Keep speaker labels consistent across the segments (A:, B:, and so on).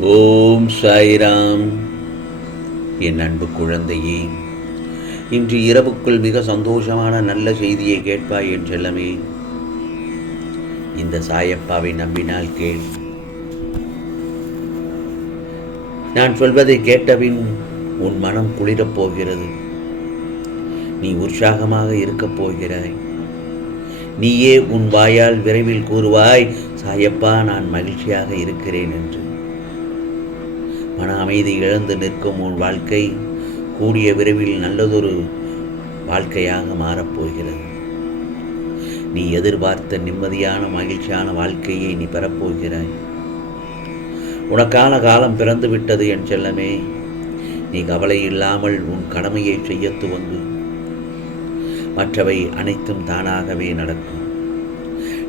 A: ஓம் சாய்ராம். என் அன்பு குழந்தையே இன்று இரவுக்குள் மிக சந்தோஷமான நல்ல செய்தியை கேட்பாய் என்றெல்லாமே இந்த சாயப்பாவை நம்பினால் கேள். நான் சொல்வதை கேட்டபின் உன் மனம் குளிரப் போகிறது. நீ உற்சாகமாக இருக்கப் போகிறாய். நீயே உன் வாயால் விரைவில் கூறுவாய் சாயப்பா நான் மகிழ்ச்சியாக இருக்கிறேன் என்று. மன அமைதி இழந்து நிற்கும் உன் வாழ்க்கை கூடிய விரைவில் நல்லதொரு வாழ்க்கையாக மாறப்போகிறது. நீ எதிர்பார்த்த நிம்மதியான மகிழ்ச்சியான வாழ்க்கையை நீ பெறப்போகிறாய். உனக்கான காலம் பிறந்து விட்டது என் செல்லமே. நீ கவலை இல்லாமல் உன் கடமையை செய்ய துவங்கு. மற்றவை அனைத்தும் தானாகவே நடக்கும்.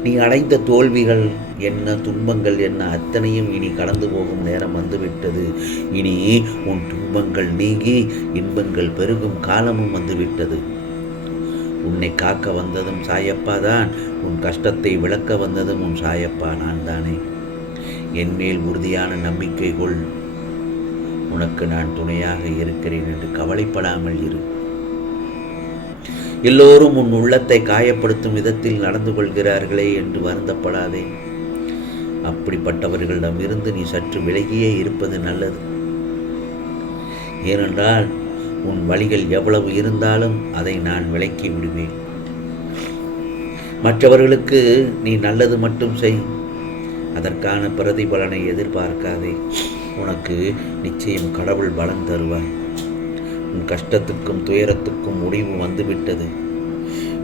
A: நீ அடைந்த தோல்விகள் என்ன துன்பங்கள் என்ன அத்தனையும் இனி கடந்து போகும் நேரம் வந்துவிட்டது. இனி உன் துன்பங்கள் நீங்கி இன்பங்கள் பெருகும் காலமும் வந்துவிட்டது. உன்னை காக்க வந்ததும் சாயப்பா தான் உன் கஷ்டத்தை விளக்க வந்ததும் உன் சாயப்பா நான் தானே. என் மேல் உறுதியான நம்பிக்கை கொள். உனக்கு நான் துணையாக இருக்கிறேன் என்று கவலைப்படாமல் இரு. எல்லோரும் உன் உள்ளத்தை காயப்படுத்தும் விதத்தில் நடந்து கொள்கிறார்களே என்று வருந்தப்படாதே. அப்படிப்பட்டவர்களிடமிருந்து நீ சற்று விலகியே இருப்பது நல்லது. ஏனென்றால் உன் வழிகள் எவ்வளவு இருந்தாலும் அதை நான் விலக்கி விடுவேன். மற்றவர்களுக்கு நீ நல்லது மட்டும் செய். அதற்கான பிரதிபலனை எதிர்பார்க்காதே. உனக்கு நிச்சயம் கடவுள் பலன் தருவார். உன் கஷ்டத்துக்கும் துயரத்துக்கும் முடிவு வந்துவிட்டது.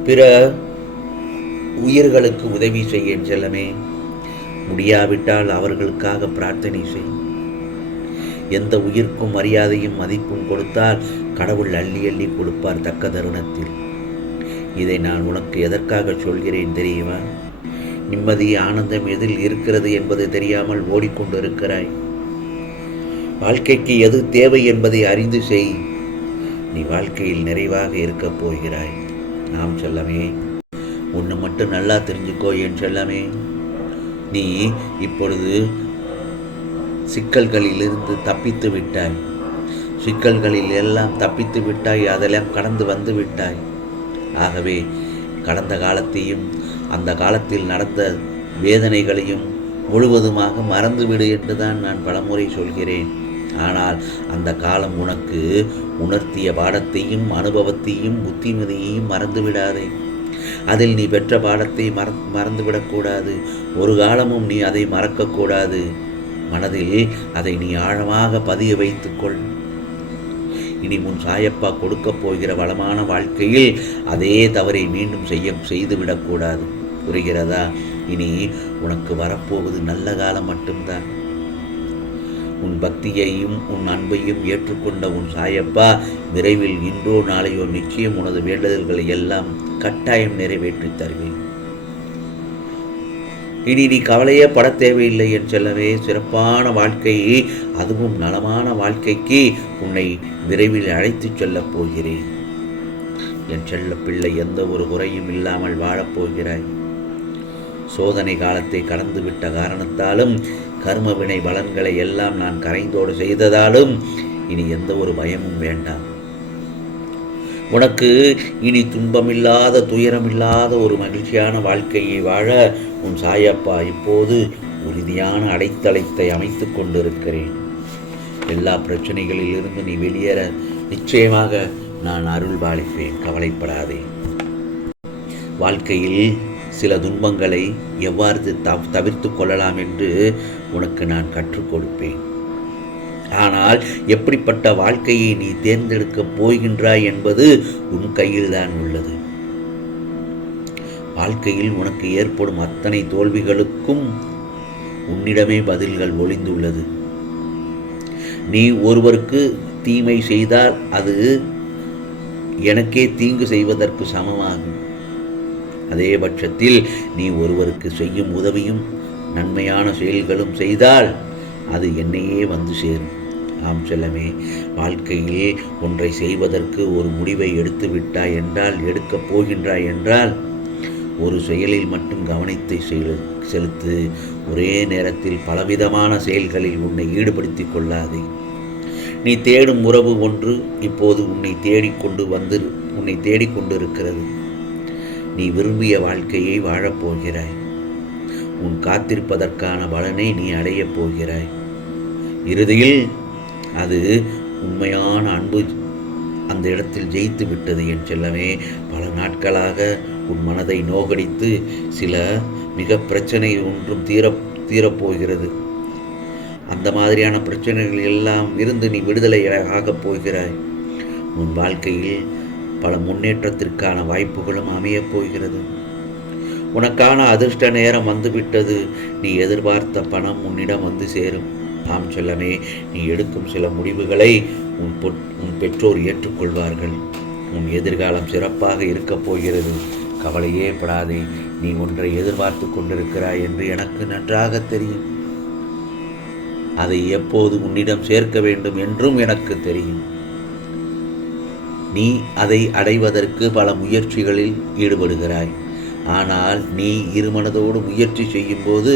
A: பிற உயிர்களுக்கு உதவி செய்ய செல்லமே. முடியாவிட்டால் அவர்களுக்காக பிரார்த்தனை செய். எந்த உயிர்க்கும் மரியாதையும் மதிப்பும் கொடுத்தால் கடவுள் அள்ளி அள்ளி கொடுப்பார் தக்க தருணத்தில். இதை நான் உனக்கு எதற்காக சொல்கிறேன் தெரியுமா? நிம்மதி ஆனந்தம் எதில் இருக்கிறது என்பது தெரியாமல் ஓடிக்கொண்டிருக்கிறாய். வாழ்க்கைக்கு எது தேவை என்பதை அறிந்து செய். நீ வாழ்க்கையில் நிறைவாக இருக்கப் போகிறாய். நாம் செல்லமே ஒன்று மட்டும் நல்லா தெரிஞ்சுக்கோ என் செல்லமே. நீ இப்பொழுது சிக்கல்களிலிருந்து தப்பித்து விட்டாய். சிக்கல்களில் எல்லாம் தப்பித்து விட்டாய் அதெல்லாம் கடந்து வந்து விட்டாய். ஆகவே கடந்த காலத்தையும் அந்த காலத்தில் நடந்த வேதனைகளையும் முழுவதுமாக மறந்துவிடு என்று தான் நான் பலமுறை சொல்கிறேன். ஆனால் அந்த காலம் உனக்கு உணர்த்திய பாடத்தையும் அனுபவத்தையும் புத்திமதியையும் மறந்துவிடாதே. அதில் நீ பெற்ற பாடத்தை மற மறந்துவிடக்கூடாது ஒரு காலமும் நீ அதை மறக்கக்கூடாது மனதில் அதை நீ ஆழமாக பதிய வைத்துக்கொள் இனி முன் சாயப்பா கொடுக்கப் போகிற வளமான வாழ்க்கையில் அதே தவறை மீண்டும் செய்ய செய்துவிடக்கூடாது புரிகிறதா? இனி உனக்கு வரப்போவது நல்ல காலம் மட்டும்தான். உன் பக்தியையும் உன் அன்பையும் ஏற்றுக்கொண்ட உன் சாயப்பா விரைவில் இன்றோ நாளையோ நிச்சயம் உனது வேண்டுதல்களை எல்லாம் கட்டாயம் நிறைவேற்றித் தருவேன். இனி நீ கவலையே பட தேவையில்லை என் செல்லவே சிறப்பான வாழ்க்கை அதுவும் நலமான வாழ்க்கைக்கு உன்னை விரைவில் அழைத்துச் செல்லப் போகிறேன். என் செல்ல பிள்ளை எந்த ஒரு குறையும் இல்லாமல் வாழப்போகிறாய் சோதனை காலத்தை கடந்துவிட்ட காரணத்தாலும் கர்மவினை பலன்களை எல்லாம் நான் கரைந்தோடு செய்ததாலும் இனி எந்த ஒரு பயமும் வேண்டாம். உனக்கு இனி துன்பமில்லாத துயரமில்லாத ஒரு மகிழ்ச்சியான வாழ்க்கையை வாழ உன் சாயப்பா இப்போது உறுதியான அடைத்தளத்தை அமைத்து கொண்டிருக்கிறேன். எல்லா பிரச்சனைகளில் இருந்து நீ வெளியேற. நிச்சயமாக நான் அருள் பாலிப்பேன். கவலைப்படாதே. வாழ்க்கையில் சில துன்பங்களை எவ்வாறு தவிர்த்து கொள்ளலாம் என்று உனக்கு நான் கற்றுக் கொடுப்பேன். ஆனால் எப்படிப்பட்ட வாழ்க்கையை நீ தேர்ந்தெடுக்கப் போகின்றாய் என்பது உன் கையில்தான் உள்ளது. வாழ்க்கையில் உனக்கு ஏற்படும் அத்தனை தோல்விகளுக்கும் உன்னிடமே பதில்கள் ஒளிந்துள்ளது. நீ ஒருவருக்கு தீமை செய்தால் அது எனக்கே தீங்கு செய்வதற்கு சமமாகும். அதே பட்சத்தில் நீ ஒருவருக்கு செய்யும் உதவியும் நன்மையான செயல்களும் செய்தால் அது என்னையே வந்து சேரும். ஆம் செல்லமே வாழ்க்கையில் ஒன்றை செய்வதற்கு ஒரு முடிவை எடுத்து விட்டாய் என்றால் எடுக்கப் போகின்றாய் என்றால் ஒரு செயலில் மட்டும் கவனத்தை செலு செலுத்து. ஒரே நேரத்தில் பலவிதமான செயல்களில் உன்னை ஈடுபடுத்திக் கொள்ளாதே. நீ தேடும் உறவு ஒன்று இப்போது உன்னை தேடிக்கொண்டு வந்து உன்னை தேடிக்கொண்டு இருக்கிறது நீ விரும்பிய வாழ்க்கையை வாழப்போகிறாய். உன் காத்திருப்பதற்கான பலனை நீ அடையப் போகிறாய். இறுதியில் அது உண்மையான அன்பு. அந்த இடத்தில் ஜெயித்து விட்டது என் செல்லமே. பல நாட்களாக உன் மனதை நோகடித்து சில மிக பிரச்சனை ஒன்றும் தீர தீரப்போகிறது. அந்த மாதிரியான பிரச்சனைகள் எல்லாம் இருந்து நீ விடுதலை ஆகப் போகிறாய். உன் வாழ்க்கையில் பல முன்னேற்றத்திற்கான வாய்ப்புகளும் அமையப் போகிறது. உனக்கான அதிர்ஷ்ட நேரம் வந்துவிட்டது. நீ எதிர்பார்த்த பணம் உன்னிடம் வந்து சேரும். ஆம் செல்லமே நீ எடுக்கும் சில முடிவுகளை உன் பொற் உன் பெற்றோர் ஏற்றுக்கொள்வார்கள். உன் எதிர்காலம் சிறப்பாக இருக்கப் போகிறது. கவலையே படாதே நீ ஒன்றை எதிர்பார்த்து கொண்டிருக்கிறாய் என்று எனக்கு நன்றாக தெரியும். அதை எப்போது உன்னிடம் சேர்க்க வேண்டும் என்றும் எனக்கு தெரியும். நீ அதை அடைவதற்கு பல முயற்சிகளில் ஈடுபடுகிறாய். ஆனால் நீ இருமனதோடு முயற்சி செய்யும்போது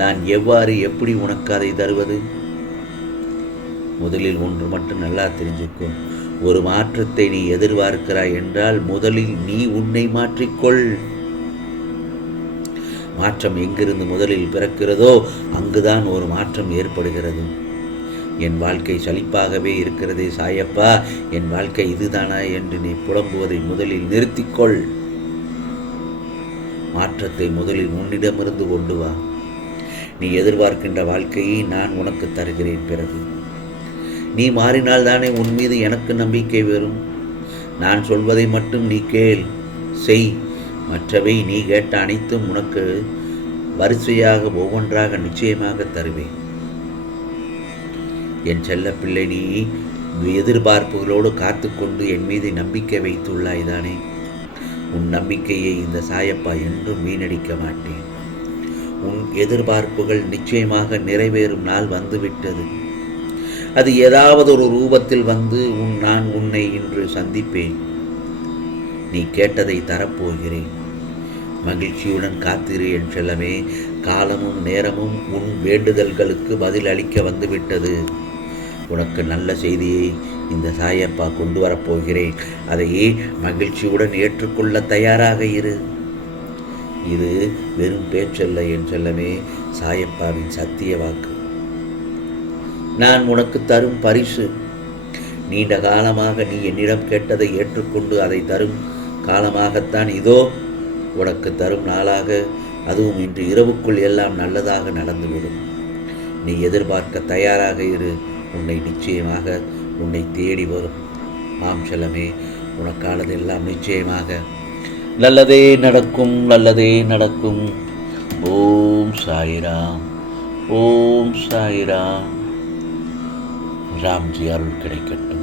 A: நான் எவ்வாறு எப்படி உனக்கு அதை தருவது? முதலில் ஒன்று மட்டும் நல்லா தெரிஞ்சுக்கும் ஒரு மாற்றத்தை நீ எதிர்பார்க்கிறாய் என்றால் முதலில் நீ உன்னை மாற்றிக்கொள். மாற்றம் எங்கிருந்து முதலில் பிறக்கிறதோ அங்குதான் ஒரு மாற்றம் ஏற்படுகிறது. என் வாழ்க்கை சலிப்பாகவே இருக்கிறதே சாயப்பா. என் வாழ்க்கை இதுதானா என்று நீ புலம்புவதை முதலில் நிறுத்திக்கொள். மாற்றத்தை முதலில் உன்னிடமிருந்து கொண்டு வா. நீ எதிர்பார்க்கின்ற வாழ்க்கையை நான் உனக்கு தருகிறேன் பிறகு. நீ மாறினால் தானே உன் மீது எனக்கு நம்பிக்கை வரும். நான் சொல்வதை மட்டும் நீ கேள். செய். மற்றவை நீ கேட்ட அனைத்தும் உனக்கு வரிசையாக ஒவ்வொன்றாக நிச்சயமாக தருவேன். என் செல்ல பிள்ளை நீ எதிர்பார்ப்புகளோடு காத்துக்கொண்டு என் மீது நம்பிக்கை வைத்துள்ளாய் தானே? உன் நம்பிக்கையை இந்த சாயப்பா என்றும் வீணடிக்க மாட்டேன். உன் எதிர்பார்ப்புகள் நிச்சயமாக நிறைவேறும் நாள் வந்துவிட்டது. அது ஏதாவது ஒரு ரூபத்தில் வந்து உன் நான் உன்னை இன்று சந்திப்பேன். நீ கேட்டதை தரப்போகிறேன். மகிழ்ச்சியுடன் காத்திரு என் செல்லமே. காலமும் நேரமும் உன் வேண்டுதல்களுக்கு பதில் அளிக்க வந்துவிட்டது. உனக்கு நல்ல செய்தியை இந்த சாயப்பா கொண்டு வரப்போகிறேன் அதையே மகிழ்ச்சியுடன் ஏற்றுக்கொள்ள தயாராக இரு. இது வெறும் பேச்சல்ல என் செல்லமே சாயப்பாவின் சத்திய வாக்கு. நான் உனக்கு தரும் பரிசு. நீண்ட காலமாக நீ என்னிடம் கேட்டதை ஏற்றுக்கொண்டு அதை தரும் காலமாகத்தான் இதோ உனக்கு தரும் நாளாக. அதுவும் இன்று இரவுக்குள் எல்லாம் நல்லதாக நடந்துவிடும். நீ எதிர்பார்க்க தயாராக இரு. உன்னை நிச்சயமாக உன்னை தேடி வரும். ஆம் செல்லமே உனக்கானதெல்லாம் நிச்சயமாக. நல்லதே நடக்கும் நல்லதே நடக்கும். ஓம் சாய்ராம் ஓம் சாய்ராம். ராம்ஜி அருள் கிடைக்கட்டும்.